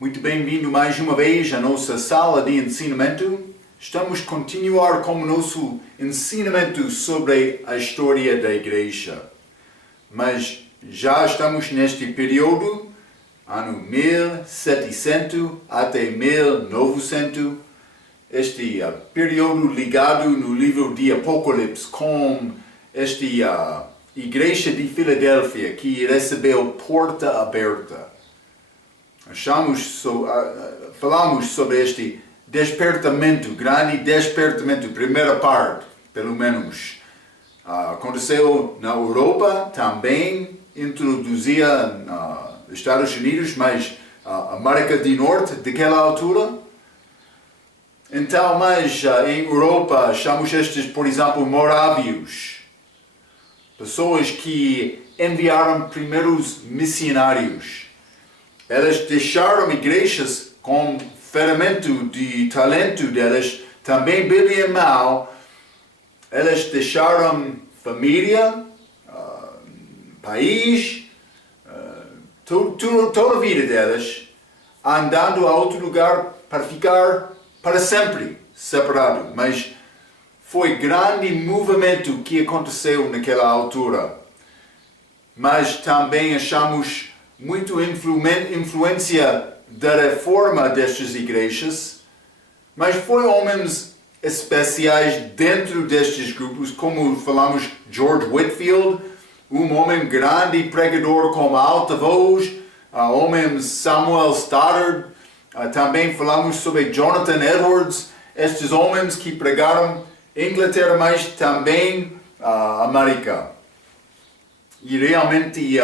Muito bem-vindo mais uma vez à nossa sala de ensinamento. Estamos a continuar com o nosso ensinamento sobre a história da Igreja. Mas já estamos neste período, ano 1700 até 1900, este período ligado no livro de Apocalipse com esta Igreja de Filadélfia que recebeu porta aberta. Falamos sobre este despertamento, grande despertamento, primeira parte, pelo menos. Aconteceu na Europa, também introduzia nos Estados Unidos, mas América do Norte, daquela altura. Então, mas em Europa, chamamos estes, por exemplo, morávios. Pessoas que enviaram primeiros missionários. Elas deixaram igrejas com ferramenta de talento delas, também bem mal. Elas deixaram família, país, toda a vida delas, andando a outro lugar para ficar para sempre separado. Mas foi grande movimento que aconteceu naquela altura. Mas também achamos muito influência da reforma destas igrejas, mas foi homens especiais dentro destes grupos, como falamos George Whitefield, um homem grande pregador com alta voz, homem Samuel Stoddard, também falamos sobre Jonathan Edwards, estes homens que pregaram Inglaterra, mas também América. E realmente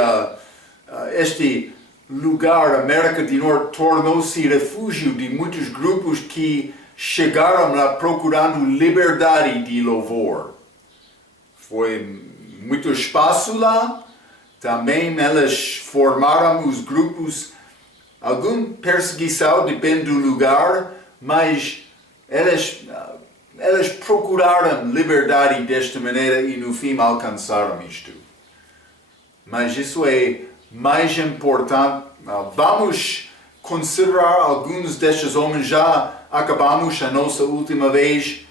este lugar, América do Norte, tornou-se refúgio de muitos grupos que chegaram lá procurando liberdade de louvor. Foi muito espaço lá, também elas formaram os grupos, alguma perseguição, depende do lugar, mas elas procuraram liberdade desta maneira e no fim alcançaram isto. Mas isso é mais importante. Vamos considerar alguns destes homens. Já acabamos a nossa última vez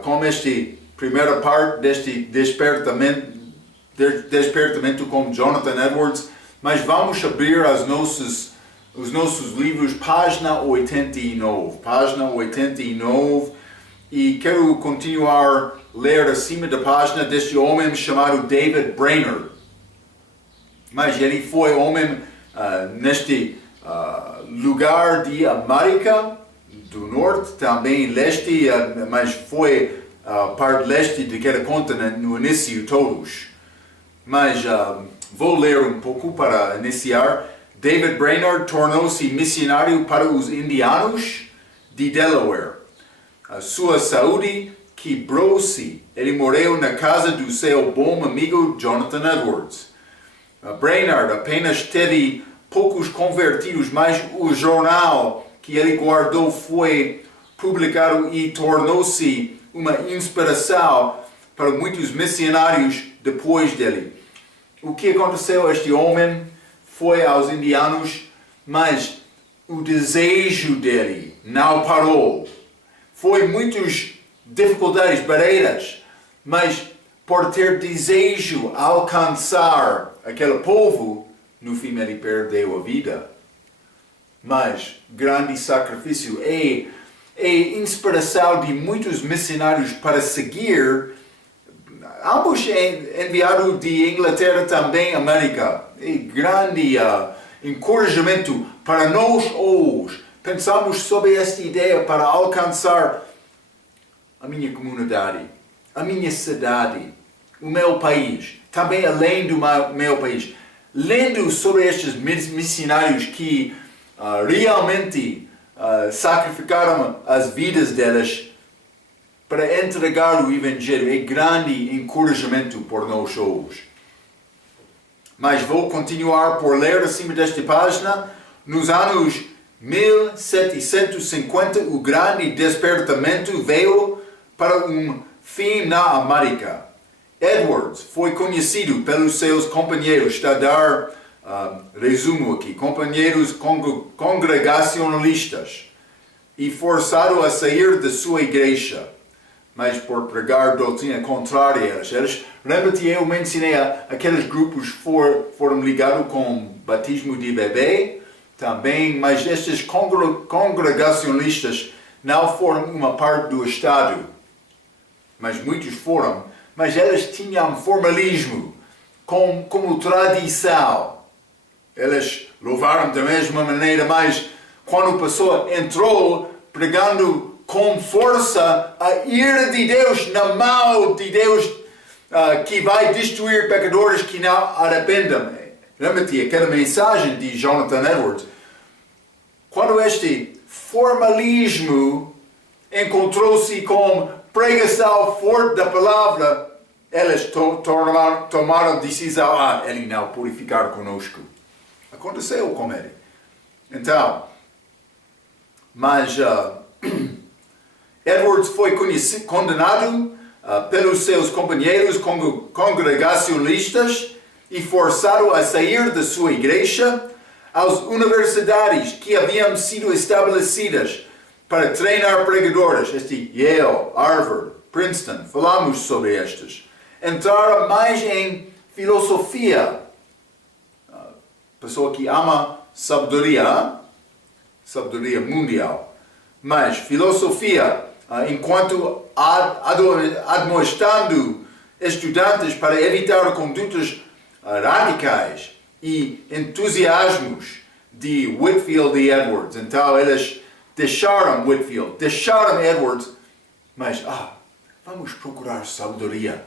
com esta primeira parte deste despertamento com Jonathan Edwards, mas vamos abrir os nossos livros, página 89. Página 89, e quero continuar a ler acima da página deste homem chamado David Brainerd. Mas ele foi homem neste lugar de América do Norte, também leste, mas foi parte leste daquele continente no início todos. Mas vou ler um pouco para iniciar. David Brainerd tornou-se missionário para os indianos de Delaware. A sua saúde quebrou-se. Ele morreu na casa do seu bom amigo Jonathan Edwards. Brainerd apenas teve poucos convertidos, mas o jornal que ele guardou foi publicado e tornou-se uma inspiração para muitos missionários depois dele. O que aconteceu a este homem foi aos indianos, mas o desejo dele não parou. Foi muitas dificuldades, barreiras, mas por ter desejo alcançar aquele povo, no fim ele perdeu a vida. Mas grande sacrifício é inspiração de muitos missionários para seguir. Ambos enviados de Inglaterra também América. É grande encorajamento para nós hoje. Pensamos sobre esta ideia para alcançar a minha comunidade, a minha cidade, o meu país, também além do meu país. Lendo sobre estes missionários que realmente sacrificaram as vidas delas para entregar o Evangelho, é grande encorajamento por nós hoje. Mas vou continuar por ler acima desta página. Nos anos 1750, o grande despertamento veio para um fim na América. Edwards foi conhecido pelos seus companheiros estudar resumo aqui, companheiros congregacionalistas, e forçado a sair da sua igreja, mas por pregar doutrina contrária a eles. Lembra-te, eu mencionei aqueles grupos foram ligados com batismo de bebê também, mas estes congregacionalistas não foram uma parte do Estado, mas muitos foram, mas eles tinham formalismo como tradição. Eles louvaram da mesma maneira, mas quando a pessoa entrou pregando com força a ira de Deus, na mão de Deus, que vai destruir pecadores que não arrependam. Lembra-te aquela mensagem de Jonathan Edwards. Quando este formalismo encontrou-se com pregação forte da palavra, eles tomaram decisão, ele não pode ficar conosco. Aconteceu com ele. Então, mas Edwards foi condenado pelos seus companheiros congregacionalistas e forçado a sair da sua igreja. As universidades que haviam sido estabelecidas para treinar pregadores, Yale, Harvard, Princeton, falamos sobre estas, entraram mais em filosofia. Pessoa que ama sabedoria mundial, mas filosofia, enquanto admoestando estudantes para evitar condutas radicais e entusiasmos de Whitefield e Edwards. Então eles deixaram Whitefield, deixaram Edwards, mas vamos procurar sabedoria,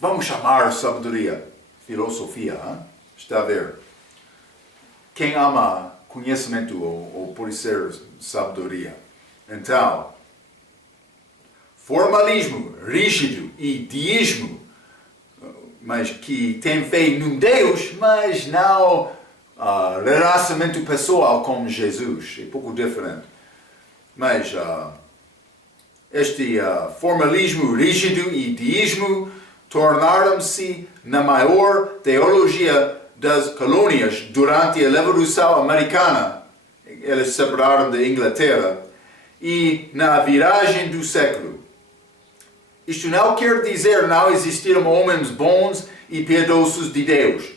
vamos chamar sabedoria, filosofia, está a ver? Quem ama conhecimento ou pode ser sabedoria. Então, formalismo rígido e deísmo, mas que tem fé num Deus, mas não relacionamento pessoal com Jesus. É um pouco diferente. Mas este formalismo rígido e deísmo tornaram-se na maior teologia das colônias durante a Revolução Americana. Eles se separaram da Inglaterra e na viragem do século. Isto não quer dizer não existiram homens bons e piedosos de Deus.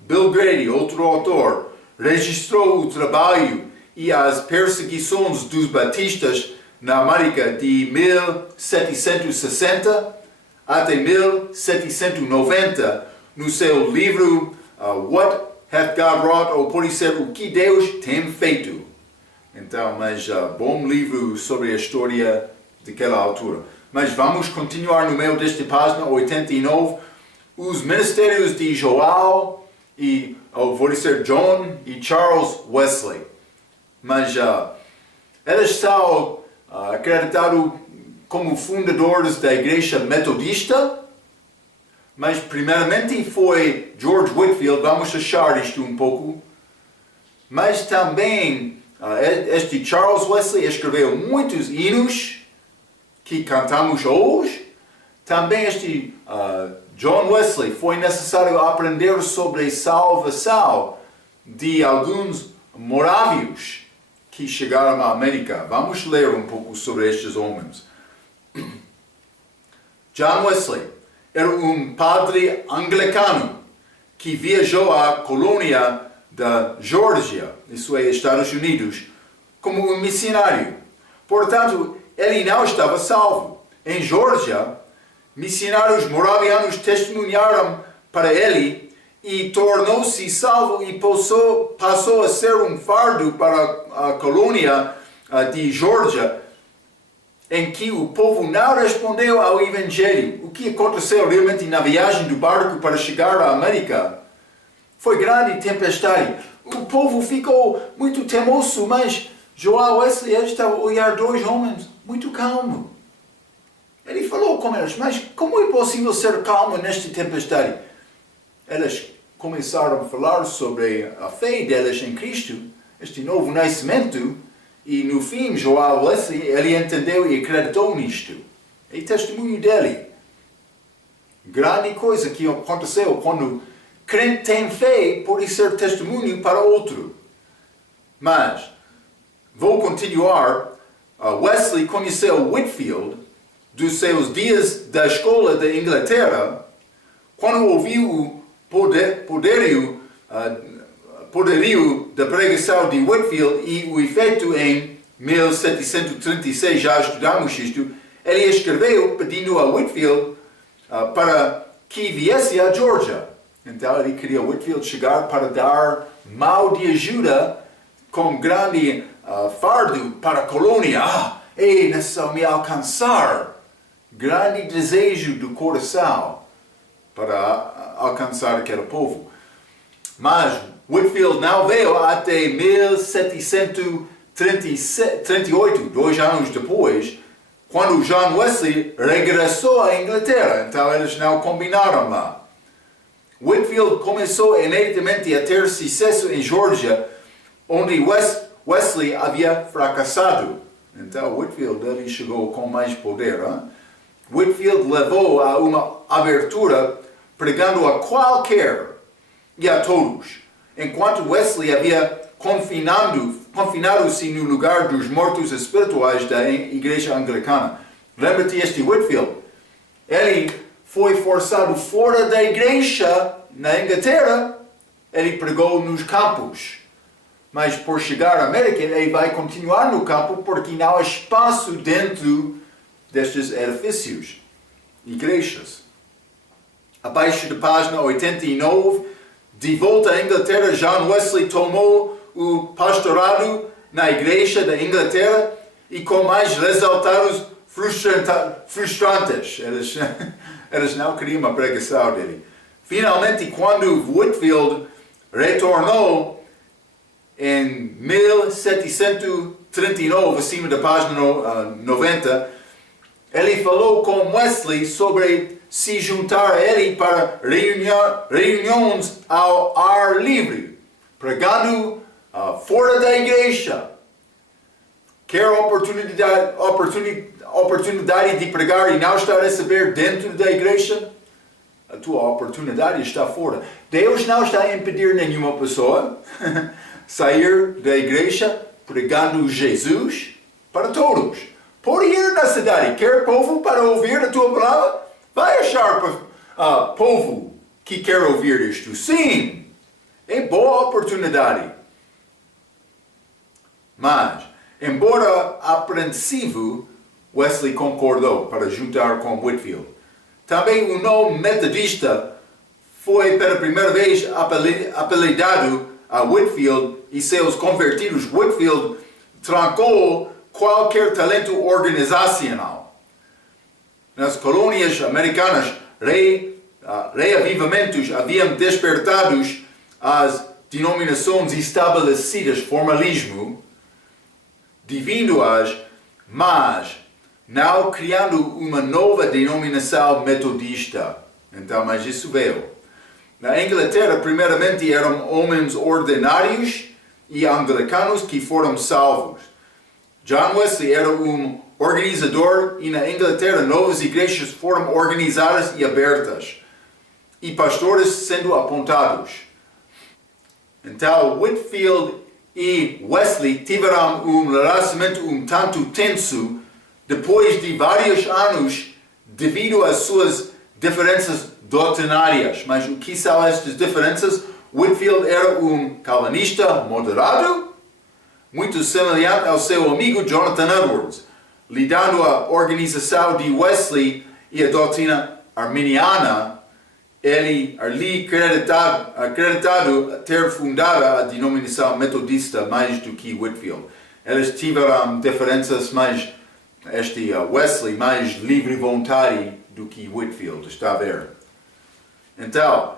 Bill Grady, outro autor, registrou o trabalho e as perseguições dos batistas na América de 1760 até 1790 no seu livro What Hath God Wrought, ou pode ser O que Deus tem feito. Então, mas bom livro sobre a história daquela altura. Mas vamos continuar no meio desta página 89. Os ministérios de Joel e, vou dizer, John e Charles Wesley. Mas eles são acreditados como fundadores da igreja metodista. Mas primeiramente foi George Whitefield, vamos achar isto um pouco. Mas também este Charles Wesley escreveu muitos hinos que cantamos hoje. Também este John Wesley foi necessário aprender sobre a salvação de alguns morávios que chegaram à América. Vamos ler um pouco sobre estes homens. John Wesley era um padre anglicano que viajou à colônia da Geórgia, isso é, Estados Unidos, como um missionário. Portanto, ele não estava salvo. Em Geórgia, missionários moravianos testemunharam para ele e tornou-se salvo e passou a ser um fardo para a colônia de Geórgia, em que o povo não respondeu ao Evangelho. O que aconteceu realmente na viagem do barco para chegar à América foi grande tempestade. O povo ficou muito temoso, mas Joel Wesley estava a olhar dois homens muito calmo. Ele falou com eles, mas como é possível ser calmo nesta tempestade? Eles começaram a falar sobre a fé deles em Cristo, este novo nascimento. E no fim, Joel Wesley, ele entendeu e acreditou nisto. É testemunho dele. Grande coisa que aconteceu quando crente tem fé pode ser testemunho para outro. Mas, vou continuar. Wesley conheceu Whitefield dos seus dias da escola da Inglaterra, quando ouviu o poderio da pregação de Whitefield e o efeito em 1736, já estudamos isto, ele escreveu pedindo a Whitefield para que viesse a Georgia. Então ele queria Whitefield chegar para dar mão de ajuda com grande fardo para a colônia. É necessário me alcançar. Grande desejo do coração para alcançar aquele povo. Mas Whitefield não veio até 1738, 2 anos depois, quando John Wesley regressou à Inglaterra. Então eles não combinaram lá. Whitefield começou imediatamente a ter sucesso em Geórgia, onde Wesley havia fracassado. Então Whitefield ele chegou com mais poder. Whitefield levou a uma abertura pregando a qualquer e a todos, enquanto Wesley havia confinado-se no lugar dos mortos espirituais da igreja anglicana. Lembra-te este Whitefield? Ele foi forçado fora da igreja na Inglaterra. Ele pregou nos campos. Mas por chegar à América, ele vai continuar no campo porque não há espaço dentro destes edifícios, igrejas. Abaixo da página 89, de volta à Inglaterra, John Wesley tomou o pastorado na igreja da Inglaterra e com mais resultados frustrantes. Eles não queriam a pregação dele. Finalmente, quando Whitefield retornou em 1739, acima da página 90, ele falou com Wesley sobre se juntar a ele para reuniões ao ar livre, pregando fora da igreja. Quer oportunidade de pregar e não está a receber dentro da igreja? A tua oportunidade está fora. Deus não está a impedir nenhuma pessoa sair da igreja pregando Jesus para todos. Pode ir na cidade, quer povo para ouvir a tua palavra? Vai achar povo que quer ouvir isto. Sim, é boa oportunidade. Mas, embora apreensivo, Wesley concordou para juntar com Whitefield. Também o nome metodista foi pela primeira vez apelidado a Whitefield e seus convertidos. Whitefield trancou qualquer talento organizacional. Nas colônias americanas, reavivamentos haviam despertado as denominações estabelecidas, formalismo, divino-as, mas não criando uma nova denominação metodista. Então, mas isso veio. Na Inglaterra, primeiramente, eram homens ordinários e anglicanos que foram salvos. John Wesley era um organizador e na Inglaterra novas igrejas foram organizadas e abertas e pastores sendo apontados. Então, Whitefield e Wesley tiveram um relacionamento um tanto tenso depois de vários anos devido às suas diferenças doutrinárias. Mas o que são estas diferenças? Whitefield era um calvinista moderado, muito semelhante ao seu amigo Jonathan Edwards, lidando a organização de Wesley e a doutrina arminiana. Ele ali acreditado ter fundado a denominação metodista mais do que Whitefield. Eles tiveram diferenças, mas Wesley mais livre vontade do que Whitefield, está a ver? Então,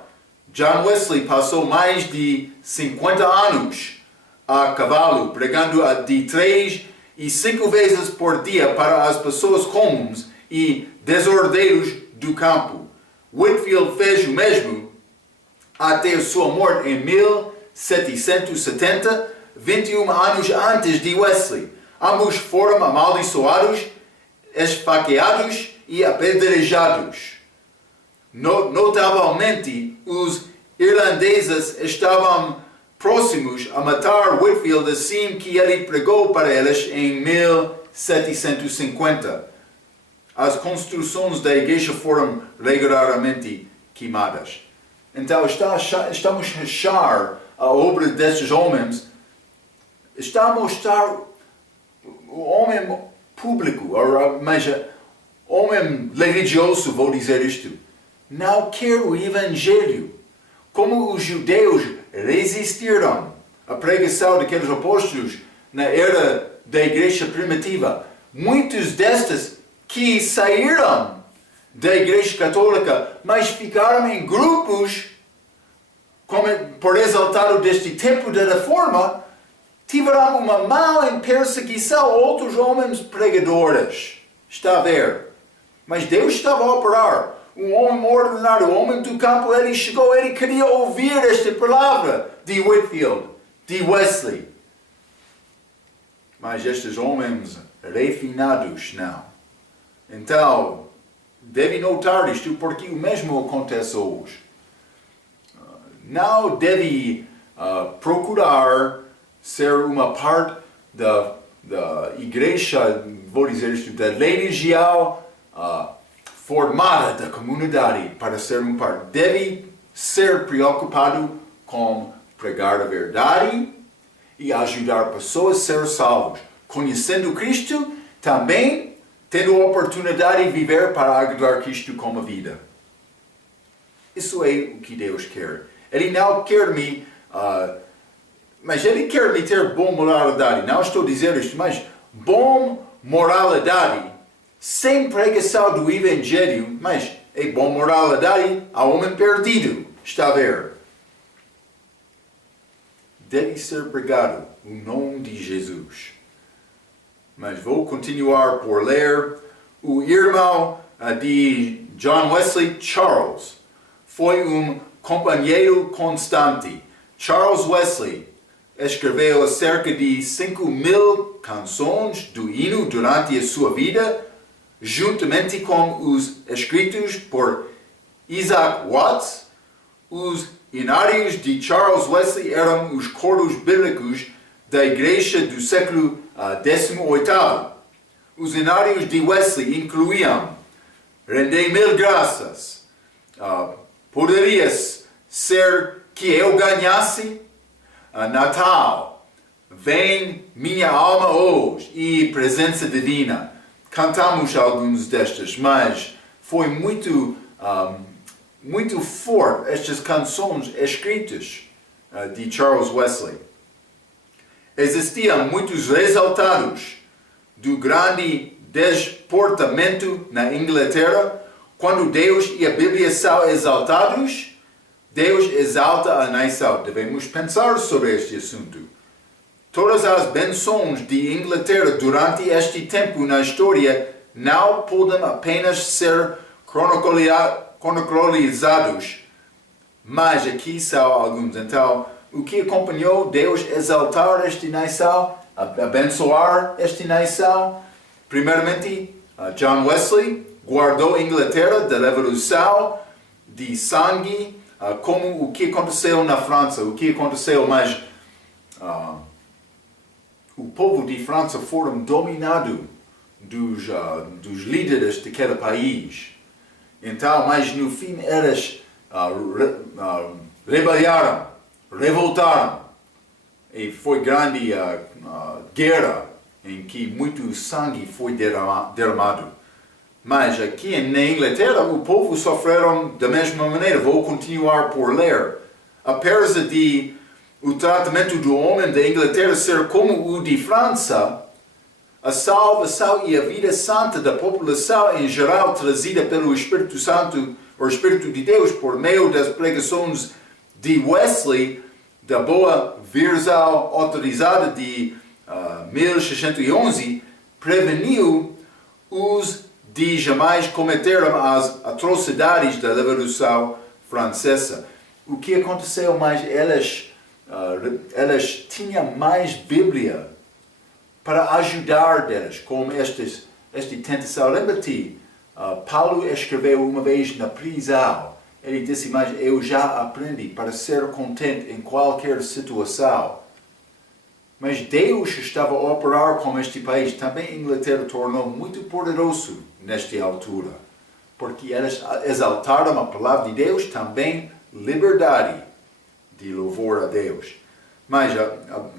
John Wesley passou mais de 50 anos a cavalo, pregando de 3 e 5 vezes por dia para as pessoas comuns e desordeiros do campo. Whitefield fez o mesmo até sua morte em 1770, 21 anos antes de Wesley. Ambos foram amaldiçoados, esfaqueados e apedrejados. Notavelmente, os irlandesas estavam próximos a matar Whitefield assim que ele pregou para eles em 1750. As construções da igreja foram regularmente queimadas. Então estamos a achar a obra destes homens, está a mostrar o homem público, mas o homem religioso, vou dizer isto, não quer o evangelho. Como os judeus resistiram à pregação daqueles apóstolos na era da igreja primitiva, muitos destes que saíram da igreja católica, mas ficaram em grupos, por resultado deste tempo de reforma, tiveram uma má perseguição a outros homens pregadores. Está a ver? Mas Deus estava a operar. Um homem ordinário, um homem do campo, ele chegou, ele queria ouvir esta palavra de Whitefield, de Wesley. Mas estes homens refinados, não. Então, deve notar isto, porque o mesmo acontece hoje. Não deve procurar ser uma parte da igreja, vou dizer isto, da religião formada da comunidade para ser um parte. Deve ser preocupado com pregar a verdade e ajudar pessoas a ser salvos. Conhecendo Cristo, também tendo a oportunidade de viver para agradar Cristo como vida. Isso é o que Deus quer. Ele não quer me... mas Ele quer me ter boa moralidade. Não estou dizendo isto, mas boa moralidade sem pregação do Evangelho, mas é boa moralidade ao homem perdido. Está a ver? Deve ser pregado o nome de Jesus. Mas vou continuar por ler. O irmão de John Wesley, Charles, foi um companheiro constante. Charles Wesley escreveu cerca de 5.000 canções do hino durante a sua vida, juntamente com os escritos por Isaac Watts. Os hinários de Charles Wesley eram os coros bíblicos da igreja do século XVIII. Os hinários de Wesley incluíam Rendei mil graças, Poderias ser que eu ganhasse, Natal, Vem minha alma hoje e Presença Divina. Cantamos alguns destes, mas foi muito forte estas canções escritas de Charles Wesley. Existiam muitos resultados do grande desportamento na Inglaterra. Quando Deus e a Bíblia são exaltados, Deus exalta a nação. Devemos pensar sobre este assunto. Todas as bênçãos de Inglaterra durante este tempo na história não podem apenas ser cronologizados, mas aqui são alguns. Então, o que acompanhou Deus exaltar esta nação, abençoar esta nação? Primeiramente, John Wesley guardou a Inglaterra da revolução de sangue, como o que aconteceu na França, o que aconteceu, mas o povo de França foram dominados dos líderes daquele país. Então, mas no fim eles rebelaram, revoltaram. E foi grande guerra em que muito sangue foi derramado. Mas aqui na Inglaterra o povo sofreram da mesma maneira. Vou continuar por ler. Apesar de o tratamento do homem da Inglaterra ser como o de França, a salvação e a vida santa da população em geral trazida pelo Espírito Santo, ou Espírito de Deus, por meio das pregações de Wesley, da boa versão autorizada de 1611, preveniu os de jamais cometeram as atrocidades da Revolução Francesa. O que aconteceu mais? Elas tinham mais Bíblia para ajudar deles com esta tentação. Lembra-te, Paulo escreveu uma vez na prisão. ele disse, mas eu já aprendi para ser contente em qualquer situação. Mas Deus estava a operar com este país. Também a Inglaterra tornou muito poderoso nesta altura. Porque eles exaltaram a palavra de Deus, também liberdade de louvor a Deus. Mas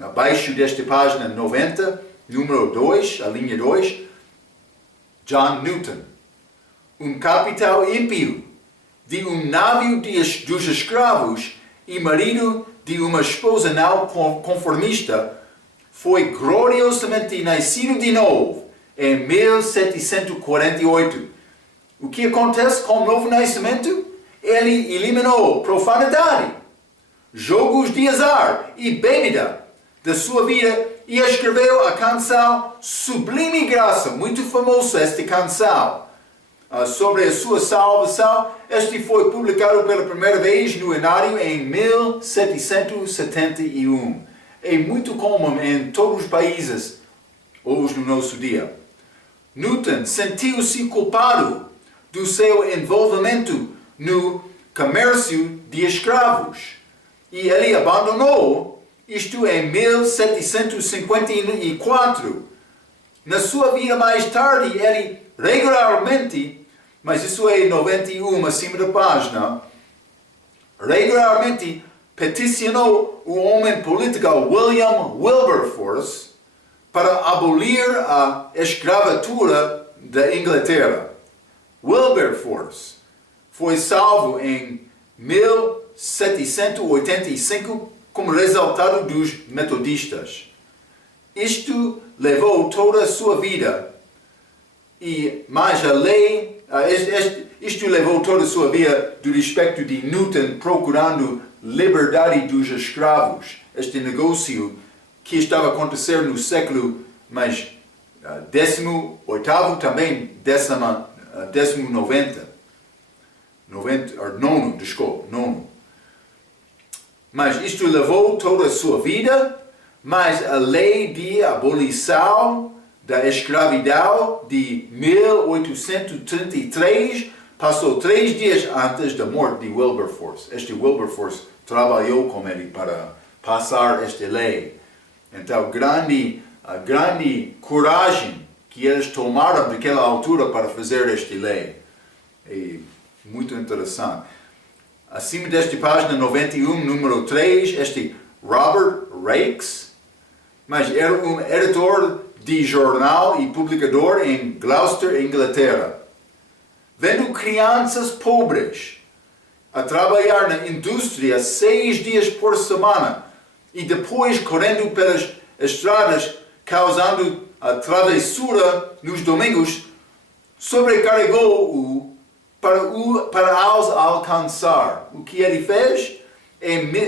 abaixo desta página 90, número 2, a linha 2, John Newton, um capitão ímpio de um navio dos escravos e marido de uma esposa não conformista, foi gloriosamente nascido de novo em 1748. O que acontece com o novo nascimento? Ele eliminou profanidade, jogos de azar e bebida da sua vida e escreveu a canção Sublime Graça, muito famosa esta canção, sobre a sua salvação. Este foi publicado pela primeira vez no Inário em 1771. É muito comum em todos os países hoje no nosso dia. Newton sentiu-se culpado do seu envolvimento no comércio de escravos e ele abandonou isto em 1754. Na sua vida mais tarde, ele regularmente, mas isso é 91 acima da página, regularmente peticionou o homem político William Wilberforce para abolir a escravatura da Inglaterra. Wilberforce foi salvo em 1785 como resultado dos metodistas. Isto levou toda a sua vida, isto levou toda a sua vida do respeito de Newton procurando liberdade dos escravos. Este negócio que estava a acontecer no século 18º, também 9. Mas isto levou toda a sua vida, mas a lei de abolição da escravidão de 1833 passou 3 dias antes da morte de Wilberforce. Este Wilberforce trabalhou com ele para passar esta lei. Então, a grande coragem que eles tomaram naquela altura para fazer esta lei. É muito interessante. Acima desta página 91, número 3, este Robert Raikes, mas era um editor de jornal e publicador em Gloucester, Inglaterra. Vendo crianças pobres a trabalhar na indústria 6 dias por semana e depois correndo pelas estradas causando a travessura nos domingos, sobrecarregou-o para os alcançar. O que ele fez?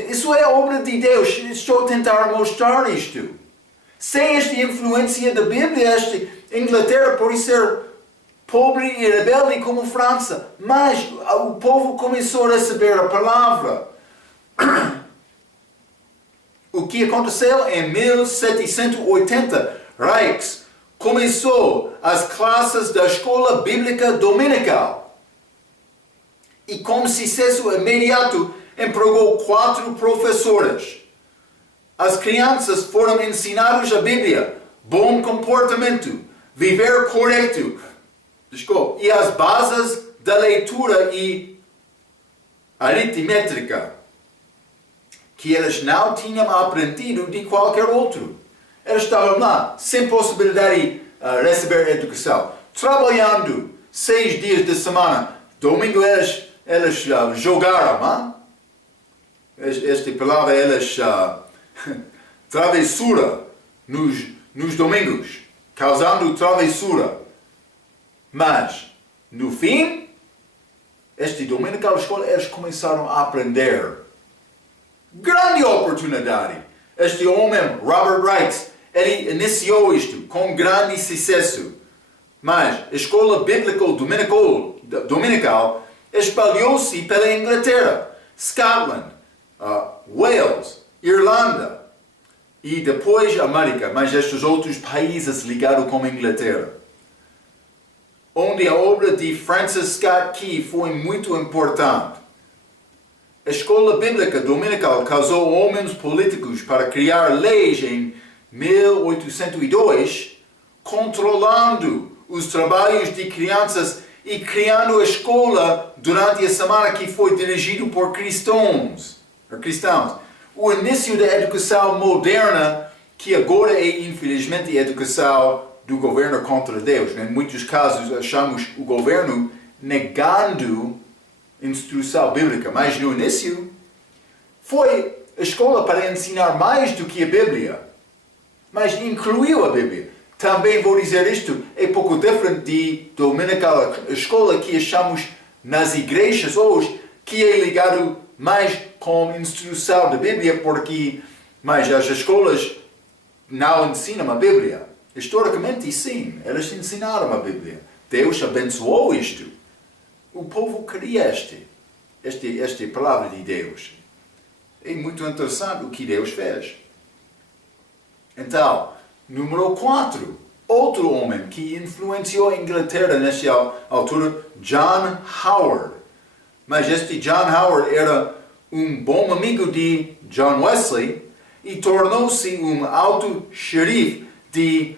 Isso é a obra de Deus. Estou a tentar mostrar isto. Sem esta influência da Bíblia, esta Inglaterra pode ser pobre e rebelde como França. Mas o povo começou a receber a palavra. O que aconteceu em 1780? Raikes começou as classes da escola bíblica dominical. E como sucesso imediato, empregou 4 professores. As crianças foram ensinadas a Bíblia, bom comportamento, viver correto, e as bases da leitura e aritmética, que eles não tinham aprendido de qualquer outro. Eles estavam lá, sem possibilidade de receber educação, trabalhando 6 dias de semana. Domingo eles jogaram, esta palavra, travessura nos domingos, causando travessura. Mas, no fim, este dominical escola, eles começaram a aprender. Grande oportunidade. Este homem, Robert Raikes, ele iniciou isto com grande sucesso. Mas a escola bíblica dominical espalhou-se pela Inglaterra, Scotland, Wales, Irlanda e depois América, mas estes outros países ligados com a Inglaterra, onde a obra de Francis Scott Key foi muito importante. a escola bíblica dominical causou homens políticos para criar leis em 1802, controlando os trabalhos de crianças e criando a escola durante a semana que foi dirigido por cristãos. O início da educação moderna, que agora é infelizmente a educação do governo contra Deus. Em muitos casos achamos o governo negando instrução bíblica, mas no início foi a escola para ensinar mais do que a Bíblia, mas incluiu a Bíblia. Também vou dizer isto, é pouco diferente de dominical, a escola que achamos nas igrejas hoje, que é ligado mais com instrução da Bíblia, porque mas as escolas não ensinam a Bíblia. Historicamente, sim, elas ensinaram a Bíblia. Deus abençoou isto. O povo queria esta palavra de Deus. É muito interessante o que Deus fez. Então, número 4. Outro homem que influenciou a Inglaterra nessa altura, John Howard. Mas este John Howard era um bom amigo de John Wesley e tornou-se um alto xerife de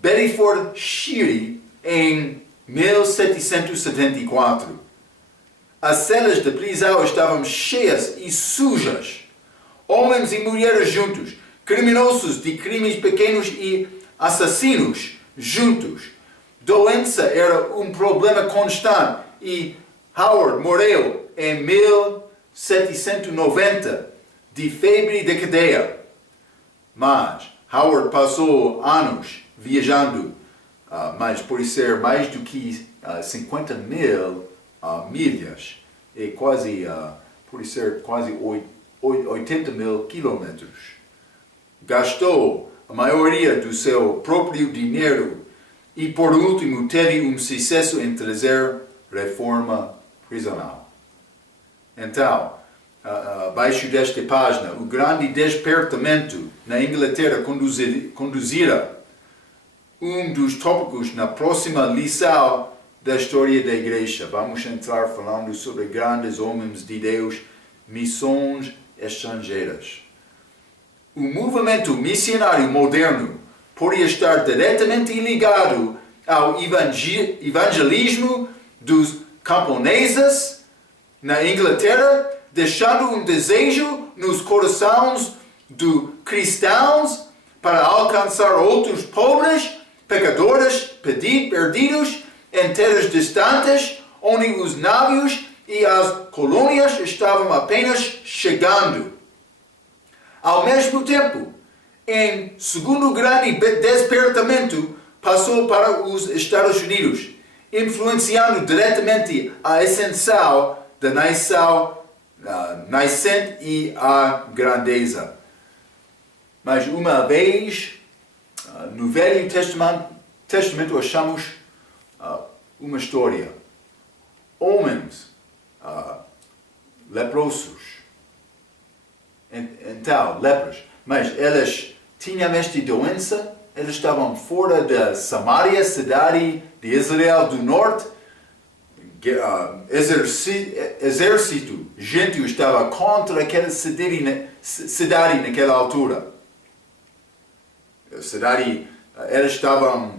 Bedfordshire em 1774. As celas de prisão estavam cheias e sujas. Homens e mulheres juntos, criminosos de crimes pequenos e assassinos juntos. Doença era um problema constante e Howard morreu em 1790 de febre de cadeia. Mas Howard passou anos viajando, mas por ser mais do que 50 mil milhas, e por ser quase 80 mil quilômetros. Gastou a maioria do seu próprio dinheiro e, por último, teve um sucesso em trazer reforma prisional. Então, abaixo desta página, o grande despertamento na Inglaterra conduzirá um dos tópicos na próxima lição da história da Igreja. Vamos entrar falando sobre grandes homens de Deus, missões estrangeiras. O movimento missionário moderno poderia estar diretamente ligado ao evangelismo dos camponeses na Inglaterra, deixando um desejo nos corações dos cristãos para alcançar outros pobres, pecadores, perdidos em terras distantes, onde os navios e as colônias estavam apenas chegando. Ao mesmo tempo, em segundo grande despertamento, passou para os Estados Unidos, influenciando diretamente a ascensão da nação nascente e a grandeza. Mas uma vez, no Velho Testamento achamos uma história. Homens leprosos. Então, lepras. Mas eles tinham esta doença, eles estavam fora da Samaria, cidade de Israel do Norte. Exército gentio estava contra aquela cidade naquela altura. Eles estavam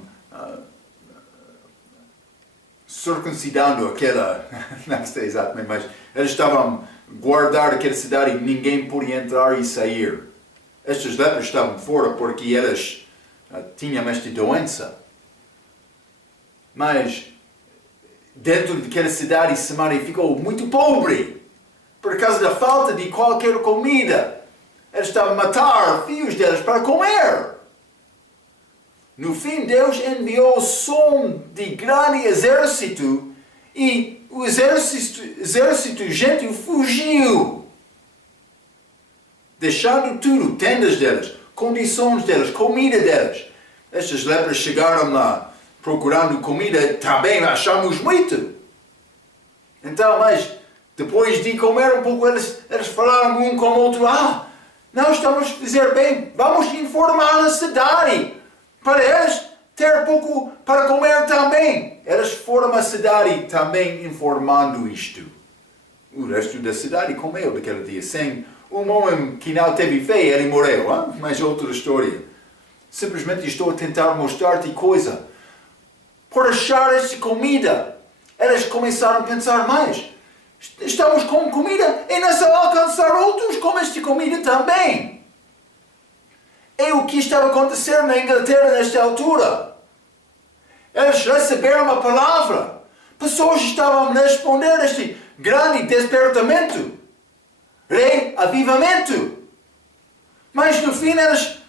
circuncidando aquela, não sei exatamente, mas eles estavam guardar aquela cidade e ninguém podia entrar e sair. Estes lepras estavam fora porque eles tinham esta doença. Mas dentro daquela cidade, Samaria ficou muito pobre por causa da falta de qualquer comida. Eles estavam a matar filhos deles para comer. No fim, Deus enviou o som de grande exército e o exército gentio fugiu, deixando tudo, tendas deles, condições deles, comida deles. Estes lepras chegaram lá procurando comida, também achamos muito. Então, mas depois de comer um pouco, eles falaram um com o outro, nós estamos a fazer bem, vamos informar a cidade, para eles ter pouco para comer também. Eles foram à cidade também informando isto. o resto da cidade comeu daquele dia. Sem um homem que não teve fé, ele morreu. Hein? Mas outra história. Simplesmente estou a tentar mostrar-te coisa. Por achar esta comida, eles começaram a pensar mais. Estamos com comida e não só alcançar outros com esta comida também. É o que estava acontecendo na Inglaterra nesta altura. Eles receberam uma palavra. Pessoas estavam a responder a este grande despertamento, reavivamento. Mas no fim eles,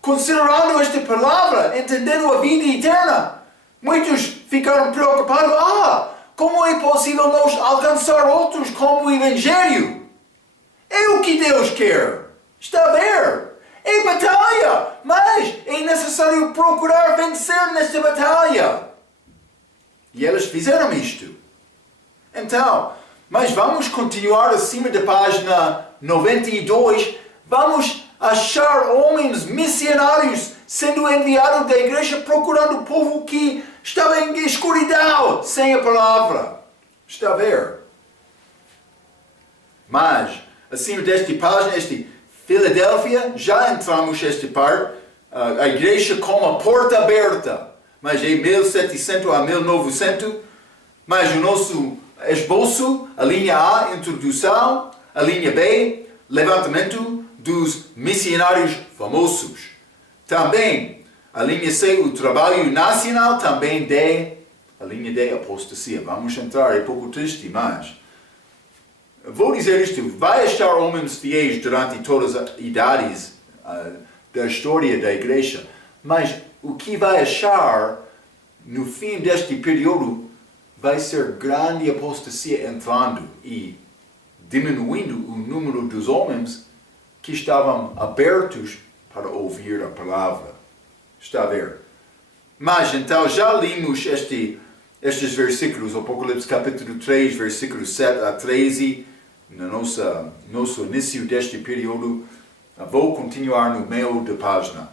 considerando esta palavra, entendendo a vida eterna, muitos ficaram preocupados. Como é possível nós alcançar outros com o Evangelho? É o que Deus quer. Está a ver? É batalha, mas é necessário procurar vencer nesta batalha. E eles fizeram isto. Então, mas vamos continuar acima da página 92. Vamos achar homens missionários sendo enviados da igreja procurando o povo que estava em escuridão, sem a palavra. Está a ver? Mas, acima desta página, Filadélfia, já entramos nesta parte, a igreja com a porta aberta. Mas em 1700 a 1900, mas o nosso esboço, a linha A, introdução, a linha B, levantamento dos missionários famosos. Também, a linha C, o trabalho nacional, também D, a linha D, apostasia. Vamos entrar, é pouco triste, mas vou dizer isto, vai estar homens fiéis durante todas as idades da história da igreja, mas o que vai achar no fim deste período vai ser grande apostasia entrando e diminuindo o número dos homens que estavam abertos para ouvir a palavra. Está a ver? Mas então já limos estes versículos, Apocalipse capítulo 3, versículos 7 a 13, no nosso início deste período. Vou continuar no meio da página.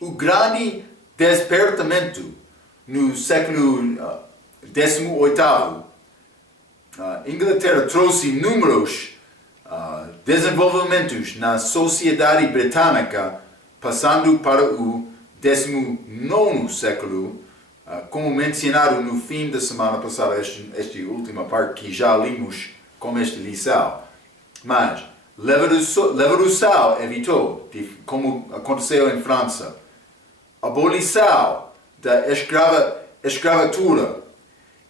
O grande despertamento no século XVIII. Inglaterra trouxe inúmeros desenvolvimentos na sociedade britânica, passando para o 19º século, como mencionado no fim da semana passada, esta última parte que já limos com esta lição. Mas Levi Rousseau evitou, como aconteceu em França, a abolição da escravatura,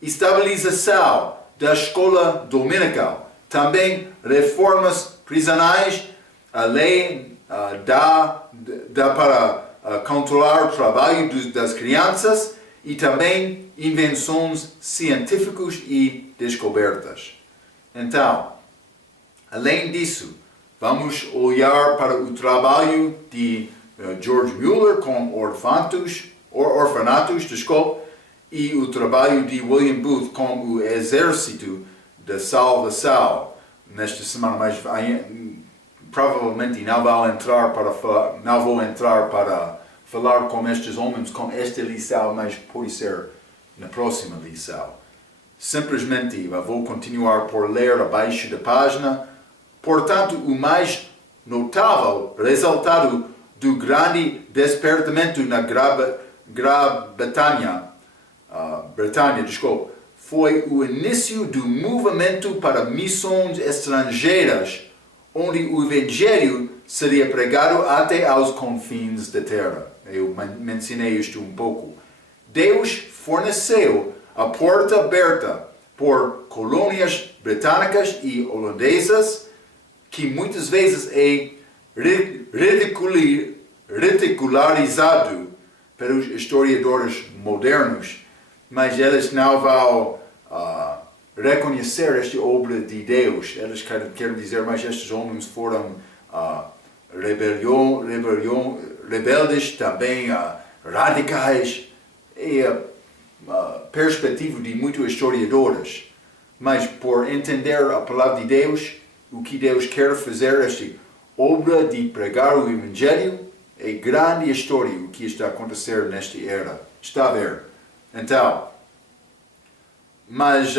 estabilização da escola dominical, também reformas prisionais, a lei dá para controlar o trabalho das crianças e também invenções científicas e descobertas. Então, além disso, vamos olhar para o trabalho de George Mueller com orfanatos, e o trabalho de William Booth com o Exército da Salvação. Nesta semana, mas provavelmente não vou entrar para falar com estes homens com esta lição, mas pode ser na próxima lição. Simplesmente vou continuar por ler abaixo da página. Portanto, o mais notável resultado do grande despertamento na Grã-Bretanha, foi o início do movimento para missões estrangeiras, onde o Evangelho seria pregado até aos confins da terra. Eu mencionei isto um pouco. Deus forneceu a porta aberta por colônias britânicas e holandesas, que muitas vezes é ridicularizado pelos historiadores modernos, mas eles não vão reconhecer esta obra de Deus. Eles querem dizer, mas estes homens foram rebeldes, também radicais, é a perspectiva de muitos historiadores. Mas por entender a palavra de Deus, o que Deus quer fazer, esta obra de pregar o Evangelho, é grande história o que está a acontecer nesta era. Está a ver? Então, mas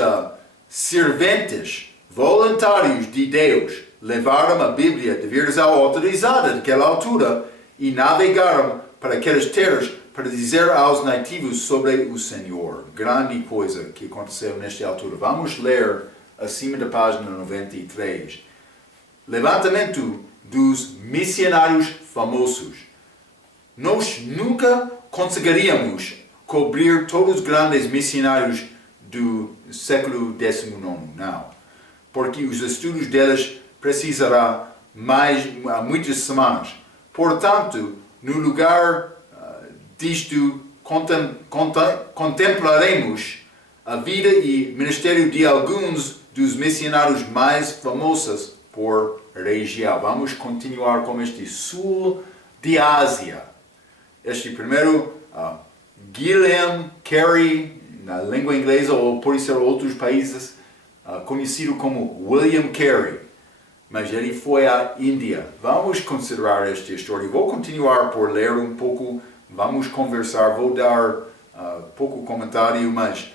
serventes voluntários de Deus levaram a Bíblia de veras autorizada daquela altura e navegaram para aquelas terras para dizer aos nativos sobre o Senhor. Grande coisa que aconteceu nesta altura. Vamos ler acima da página 93. Levantamento dos missionários famosos. Nós nunca conseguiríamos cobrir todos os grandes missionários do século XIX, não. Porque os estudos deles precisará muitas semanas. Portanto, no lugar disto, contemplaremos a vida e ministério de alguns dos missionários mais famosos por região. Vamos continuar com este sul de Ásia. Este primeiro, William Carey, na língua inglesa, ou pode ser outros países, conhecido como William Carey. Mas ele foi à Índia. Vamos considerar esta história. Vou continuar por ler um pouco, vamos conversar, vou dar pouco comentário, mas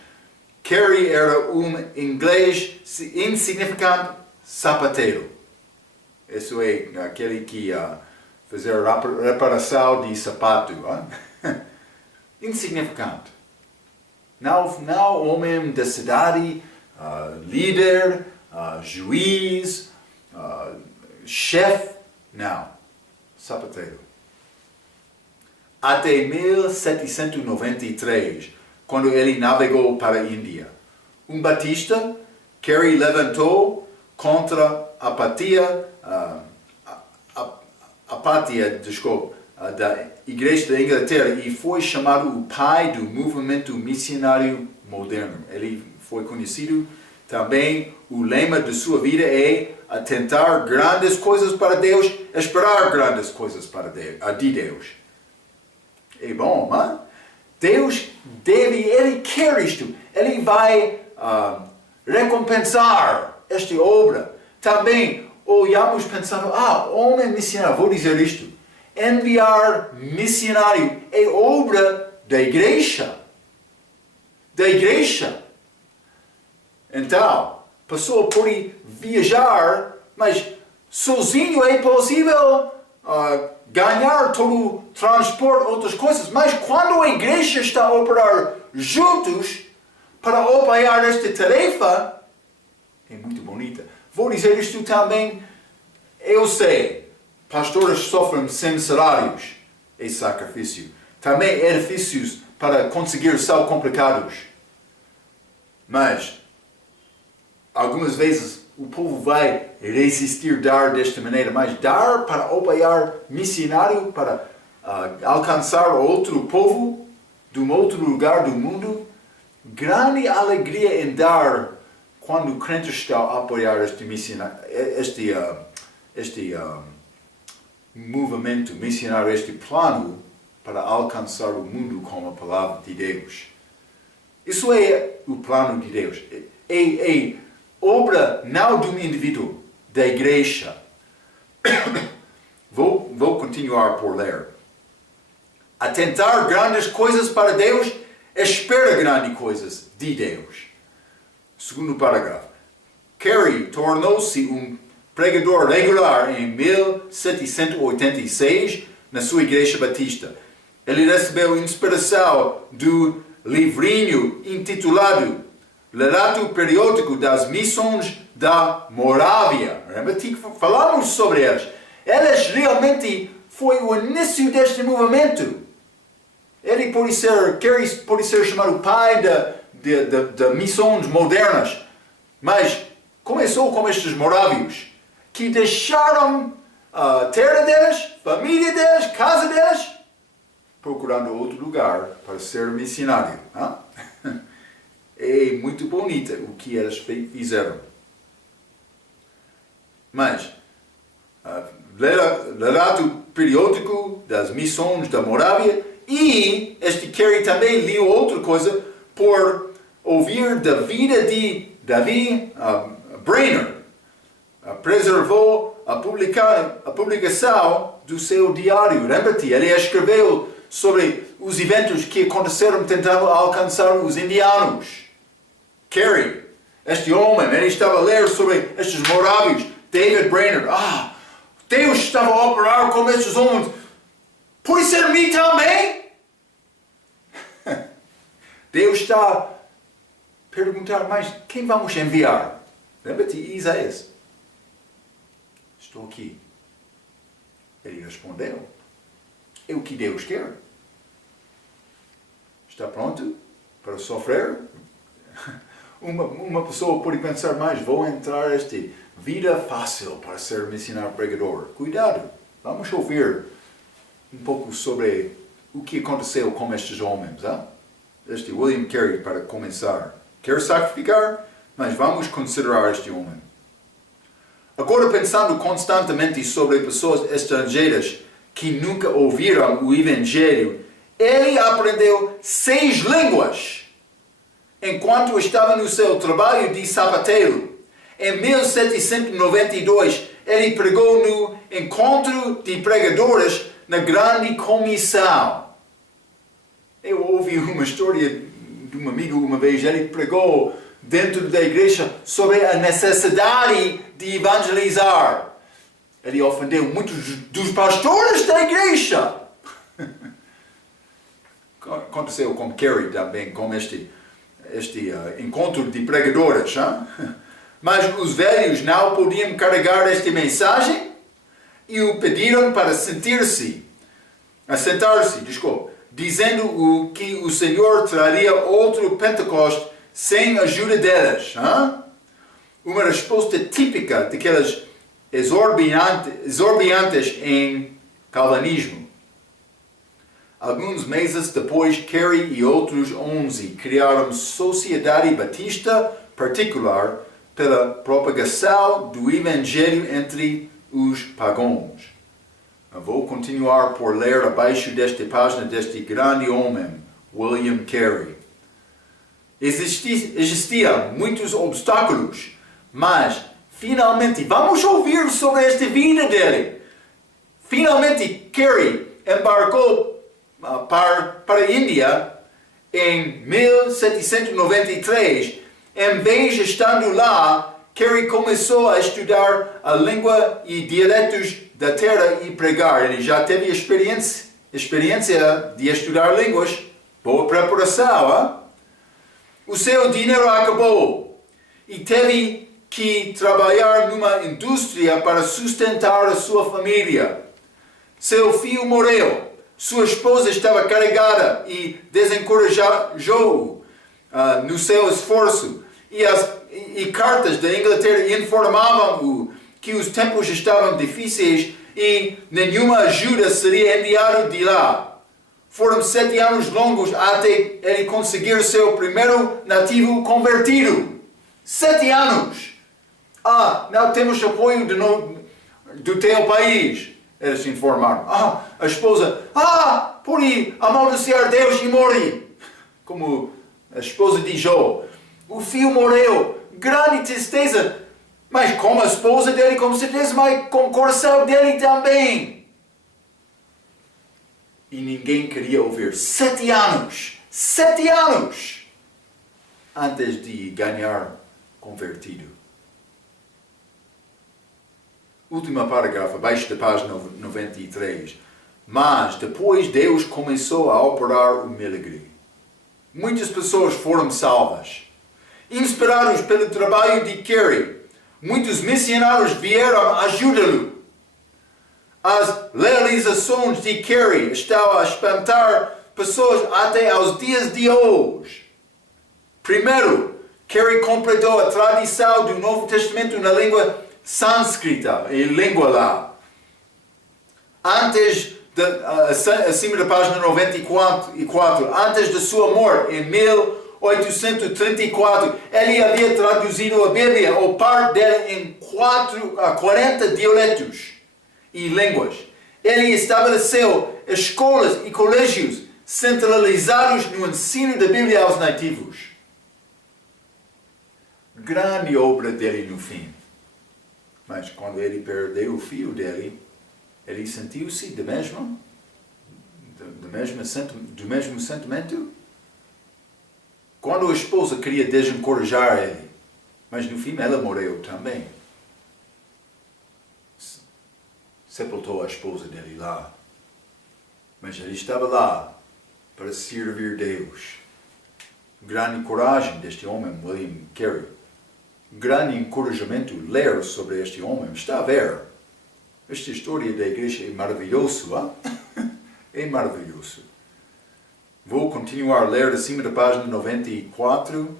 Carey era um inglês insignificante sapateiro. Isso é aquele que fazia reparação de sapato. Insignificante. Não homem da cidade, líder, juiz, chefe, não. Sapateiro. Até 1793, quando ele navegou para a Índia, batista, Carey levantou contra a apatia da Igreja da Inglaterra e foi chamado o pai do movimento missionário moderno. Ele foi conhecido também, o lema de sua vida é tentar grandes coisas para Deus, esperar grandes coisas de Deus. É bom, mas Deus ele quer isto, ele vai recompensar esta obra. Também olhamos pensando, homem missionário, vou dizer isto, enviar missionário é obra da igreja. Da igreja. Então, a pessoa pode viajar, mas sozinho é possível ganhar todo o transporte, outras coisas. Mas quando a igreja está a operar juntos para apoiar esta tarefa, é muito bonita. Vou dizer isto também, eu sei, pastores sofrem sem salários, é sacrifício. Também edifícios para conseguir são complicados. Mas, algumas vezes, o povo vai resistir dar desta maneira, mas dar para apoiar missionário, para alcançar outro povo, de um outro lugar do mundo, grande alegria em dar quando o crente está a apoiar este movimento missionário, este plano para alcançar o mundo com a palavra de Deus. Isso é o plano de Deus. É obra não de um indivíduo, da igreja. Vou continuar por ler. A tentar grandes coisas para Deus, espera grandes coisas de Deus. Segundo parágrafo. Carey tornou-se pregador regular em 1786 na sua igreja batista. Ele recebeu inspiração do livrinho intitulado Relato Periódico das Missões da Morávia. Lembra que falamos sobre eles. Eles realmente foi o início deste movimento. Carey pode ser chamado pai de missões modernas, mas começou com estes morávios que deixaram a terra deles, família deles, casa deles, procurando outro lugar para ser missionário. É muito bonita o que eles fizeram. Mas, relato periódico das missões da Morávia, e este Carey também leu outra coisa por ouvir da vida de Davi Brainerd. Preservou a publicação do seu diário. Lembra-te, ele escreveu sobre os eventos que aconteceram tentando alcançar os indianos. Carey, este homem, ele estava a ler sobre estes morávios. David Brainerd, Deus estava a operar com estes homens. Pode ser mim também? Deus está a perguntar, mas quem vamos enviar? Lembra-te, Isaías? Estou aqui. Ele respondeu, é o que Deus quer. Está pronto para sofrer? Uma pessoa pode pensar, mas vou entrar nesta vida fácil para ser missionário pregador. Cuidado, vamos ouvir um pouco sobre o que aconteceu com estes homens. Este William Carey, para começar. Quer sacrificar? Mas vamos considerar este homem. Agora, pensando constantemente sobre pessoas estrangeiras que nunca ouviram o Evangelho, ele aprendeu 6 línguas enquanto estava no seu trabalho de sapateiro. Em 1792, ele pregou no encontro de pregadores na Grande Comissão. Eu ouvi uma história de um amigo uma vez, ele pregou dentro da igreja sobre a necessidade de evangelizar. Ele ofendeu muitos dos pastores da igreja. Aconteceu com Carey também, com este encontro de pregadores. Mas os velhos não podiam carregar esta mensagem e o pediram para sentar-se, dizendo que o Senhor traria outro Pentecoste sem a ajuda deles. Uma resposta típica daquelas exorbitantes em calvinismo. Alguns meses depois, Carey e outros 11 criaram Sociedade Batista Particular pela propagação do Evangelho entre os pagãos. Eu vou continuar por ler abaixo desta página deste grande homem, William Carey. Existiam muitos obstáculos, mas finalmente vamos ouvir sobre esta vida dele. Finalmente, Carey embarcou para a Índia em 1793. Em vez de estando lá, Carey começou a estudar a língua e dialetos da terra e pregar. Ele já teve experiência de estudar línguas. Boa preparação, O seu dinheiro acabou e teve que trabalhar numa indústria para sustentar a sua família. Seu filho morreu. Sua esposa estava carregada e desencorajou-o no seu esforço. E cartas da Inglaterra informavam-o que os tempos estavam difíceis e nenhuma ajuda seria enviada de lá. Foram 7 anos longos até ele conseguir seu primeiro nativo convertido. 7 anos! Não temos apoio do teu país. Eles informaram. A esposa, pode amaldiçoar Deus e morre. Como a esposa de Jó. O filho morreu. Grande tristeza. Mas com a esposa dele, com certeza, mas com o coração dele também. E ninguém queria ouvir. 7 anos! 7 anos! Antes de ganhar convertido. Última parágrafo, abaixo da página 93. Mas depois Deus começou a operar o milagre. Muitas pessoas foram salvas. Inspirados pelo trabalho de Carey, muitos missionários vieram ajudá-lo. As realizações de Carey estão a espantar pessoas até aos dias de hoje. Primeiro, Carey completou a tradição do Novo Testamento na língua sânscrita, em língua lá. Acima da página 94, antes de sua morte, em 1834, ele havia traduzido a Bíblia, ou parte dela, em 40 dialetos e línguas. Ele estabeleceu escolas e colégios centralizados no ensino da Bíblia aos nativos. Grande obra dele no fim. Mas quando ele perdeu o filho dele, ele sentiu-se do mesmo sentimento? Quando a esposa queria desencorajar ele, mas no fim ela morreu também. Sepultou a esposa dele lá. Mas ele estava lá para servir Deus. Grande coragem deste homem, William Carey. Grande encorajamento ler sobre este homem. Está a ver? Esta história da igreja é maravilhosa, hein? É maravilhoso. Vou continuar a ler acima da página 94.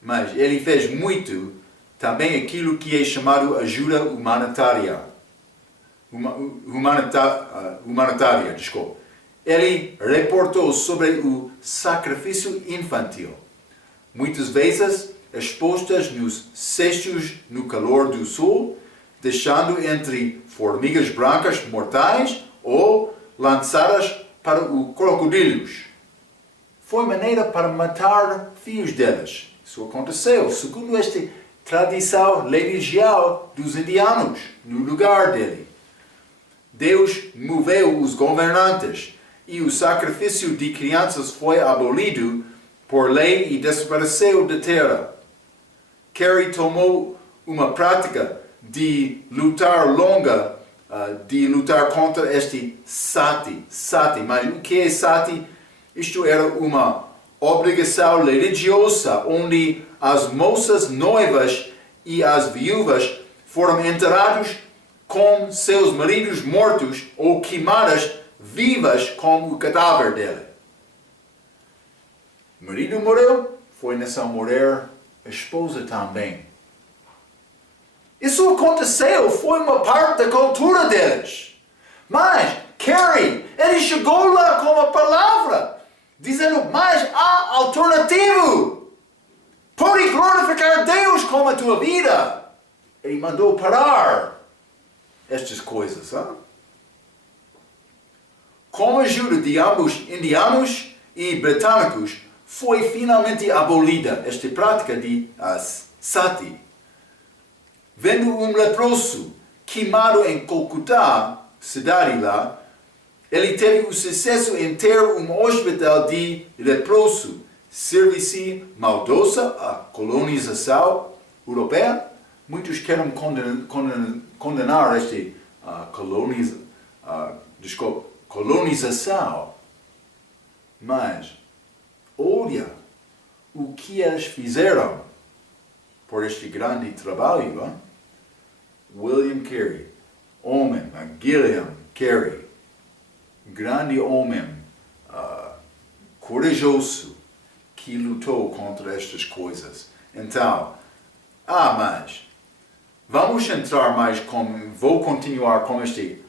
Mas ele fez muito também aquilo que é chamado ajuda humanitária. Humanitária, desculpa. Ele reportou sobre o sacrifício infantil. Muitas vezes expostas nos cestos no calor do sol, deixando entre formigas brancas mortais ou lançadas para os crocodilos. Foi maneira para matar filhos delas. Isso aconteceu, segundo esta tradição religiosa dos indianos, no lugar dele. Deus moveu os governantes e o sacrifício de crianças foi abolido por lei e desapareceu da terra. Carey tomou uma prática de lutar longa, de lutar contra este sati. Mas o que é sati? Isto era uma obrigação religiosa onde as moças noivas e as viúvas foram enterrados com seus maridos mortos ou queimadas vivas com o cadáver dele. O marido morreu, foi nessa morrer a esposa também. Isso aconteceu, foi uma parte da cultura deles. Mas Carey, ele chegou lá com uma palavra, dizendo, mas há alternativo. Pode glorificar Deus com a tua vida. Ele mandou parar estas coisas. Hein? Com a ajuda de ambos indianos e britânicos, foi finalmente abolida esta prática de sati. Vendo um leproso queimado em Calcutá, cidade lá, ele teve o sucesso em ter um hospital de leproso. Serviço maldosa à colonização europeia. Muitos querem condenar esta colonização. Mas, olha o que eles fizeram por este grande trabalho. Hein? William Carey, homem, Gilliam Carey, grande homem, corajoso, que lutou contra estas coisas. Então, mas vamos entrar mais vou continuar com este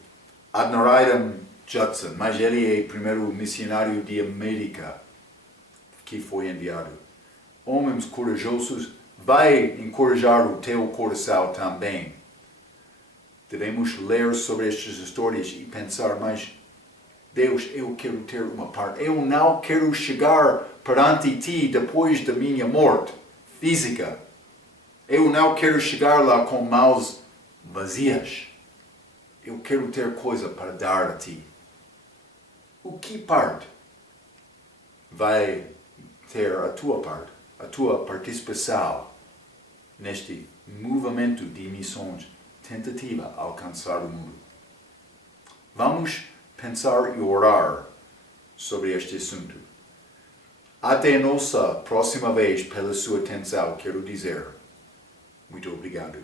Adoniram Judson, mas ele é o primeiro missionário de América que foi enviado. Homens corajosos vai encorajar o teu coração também. Devemos ler sobre estas histórias e pensar, mas Deus, eu quero ter uma parte. Eu não quero chegar perante ti depois da minha morte física. Eu não quero chegar lá com mãos vazias. Eu quero ter coisa para dar a ti. O que parte vai ter a tua parte, a tua participação neste movimento de missões, tentativa de alcançar o mundo? Vamos pensar e orar sobre este assunto. Até a nossa próxima vez, pela sua atenção, quero dizer muito obrigado.